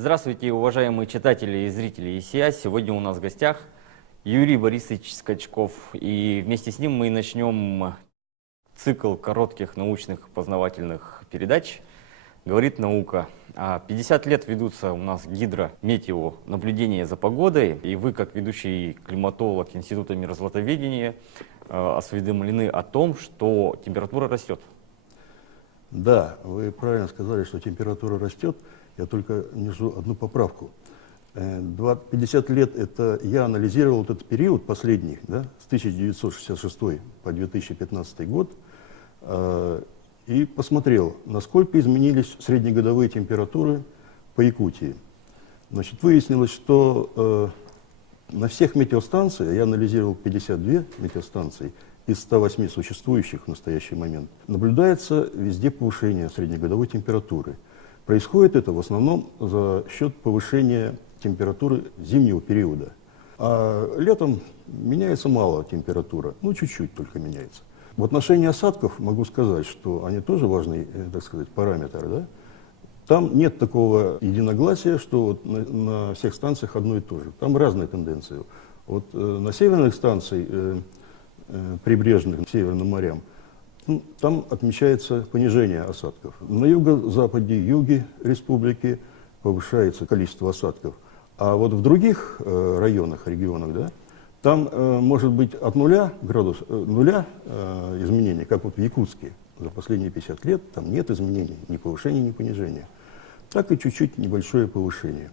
Здравствуйте, уважаемые читатели и зрители ИСИА. Сегодня у нас в гостях Юрий Борисович Скачков. И вместе с ним мы начнем цикл коротких научных познавательных передач «Говорит наука». 50 лет ведутся у нас гидрометео наблюдения за погодой. И вы, как ведущий климатолог Института мирозлатоведения, осведомлены о том, что температура растет. Да, вы правильно сказали, что температура растет. Я только внесу одну поправку. 50 лет это я анализировал этот период последний, да, с 1966 по 2015 год, и посмотрел, насколько изменились среднегодовые температуры по Якутии. Значит, выяснилось, что на всех метеостанциях, я анализировал 52 метеостанции из 108 существующих в настоящий момент, наблюдается везде повышение среднегодовой температуры. Происходит это в основном за счет повышения температуры зимнего периода. А летом меняется мало температура, ну чуть-чуть только меняется. В отношении осадков могу сказать, что они тоже важный, так сказать, параметр. Да? Там нет такого единогласия, что вот на всех станциях одно и то же. Там разные тенденции. Вот на северных станциях, прибрежных к северным морям, там отмечается понижение осадков. На юго-западе, юге республики повышается количество осадков. А вот в других районах, регионах, да, там может быть от нуля изменений, как вот в Якутске. За последние 50 лет там нет изменений, ни повышения, ни понижения. Так и чуть-чуть небольшое повышение.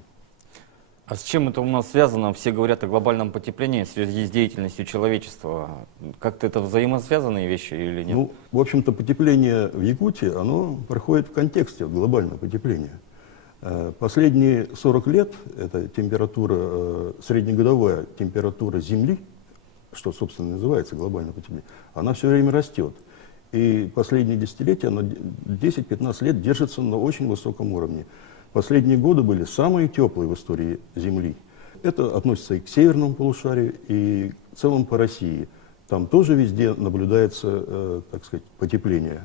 А с чем это у нас связано? Все говорят о глобальном потеплении в связи с деятельностью человечества. Как-то это взаимосвязанные вещи или нет? Ну, в общем-то, потепление в Якутии, оно проходит в контексте глобального потепления. Последние 40 лет это температура, среднегодовая температура Земли, что, собственно, называется глобальное потепление, она все время растет. И последние десятилетия, она 10-15 лет держится на очень высоком уровне. Последние годы были самые теплые в истории Земли. Это относится и к северному полушарию, и в целом по России. Там тоже везде наблюдается, так сказать, потепление.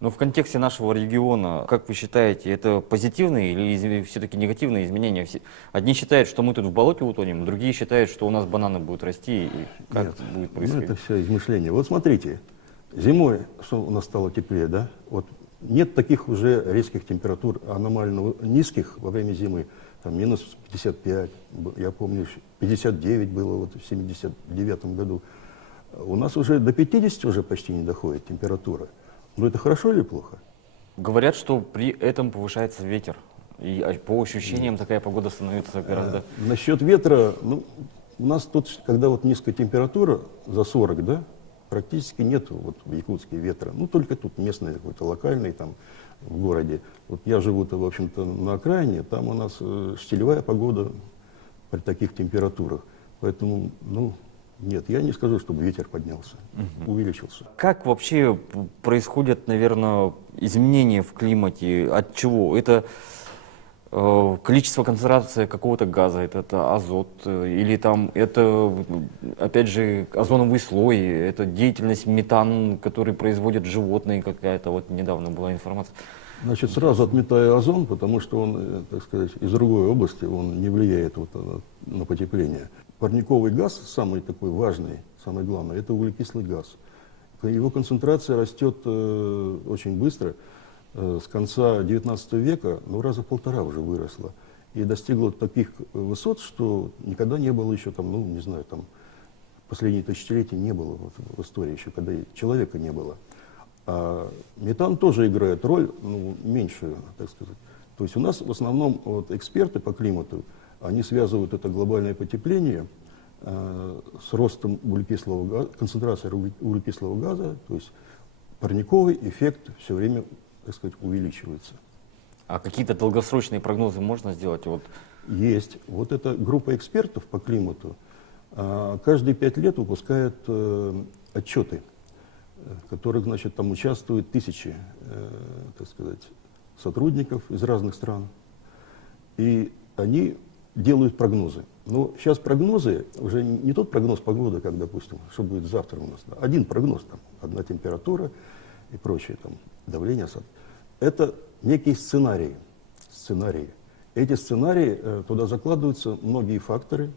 Но в контексте нашего региона, как вы считаете, это позитивные или все-таки негативные изменения? Одни считают, что мы тут в болоте утонем, другие считают, что у нас бананы будут расти. И как Нет, будет происходить? это все измышления. Вот смотрите, зимой, что у нас стало теплее, да? Вот нет таких уже резких температур, аномально низких во время зимы. Там минус 55, я помню, 59 было вот в 79 году. У нас уже до 50 уже почти не доходит температура. Но это хорошо или плохо? Говорят, что при этом повышается ветер. И по ощущениям такая погода становится гораздо... Насчет ветра, ну, у нас тут, когда вот низкая температура, за 40, да, практически нету вот в Якутске ветра. Ну, только тут местный какой-то локальный там в городе. Вот я живу-то, в общем-то, на окраине, там у нас штилевая погода при таких температурах. Поэтому, ну, нет, я не скажу, чтобы ветер поднялся, увеличился. Как вообще происходят, наверное, изменения в климате? От чего? Это количество, концентрация какого-то газа, это азот, или там это, опять же, озоновый слой, это деятельность метан, который производят животные какая-то, вот недавно была информация. Значит, сразу отметаю озон, потому что он, так сказать, из другой области, он не влияет вот на потепление. Парниковый газ, самый такой важный, самое главное, это углекислый газ. Его концентрация растет очень быстро. С конца 19 века, ну, раза в 1,5 уже выросла. И достигла таких высот, что никогда не было еще, там, ну, не знаю, там, последние тысячелетия не было вот, в истории еще, когда человека не было. А метан тоже играет роль, ну, меньшую, так сказать. То есть у нас в основном вот, эксперты по климату, они связывают это глобальное потепление с ростом углекислого газа, концентрацией углекислого газа, то есть парниковый эффект все время, так сказать, увеличивается. А какие-то долгосрочные прогнозы можно сделать? Вот. Есть. Вот эта группа экспертов по климату каждые 5 лет выпускает отчеты, в которых, значит, там участвуют тысячи, так сказать, сотрудников из разных стран. И они делают прогнозы. Но сейчас прогнозы, уже не тот прогноз погоды, как, допустим, что будет завтра у нас. Один прогноз, там, одна температура и прочее, там, давление, осадки. Это некие сценарии. Эти сценарии, туда закладываются многие факторы,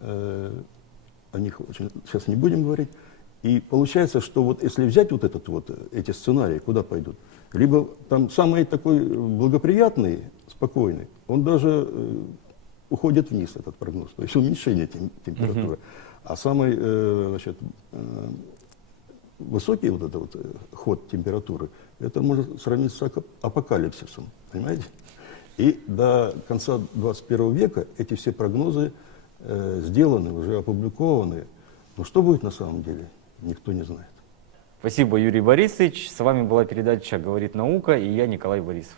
о них сейчас не будем говорить. И получается, что вот если взять вот эти сценарии, куда пойдут? Либо там самый такой благоприятный, спокойный, он даже уходит вниз, этот прогноз, то есть уменьшение температуры. А самый высокий ход температуры, это может сравниться с апокалипсисом, понимаете? И до конца 21 века эти все прогнозы сделаны, уже опубликованы. Но что будет на самом деле, никто не знает. Спасибо, Юрий Борисович. С вами была передача «Говорит наука» и я, Николай Борисов.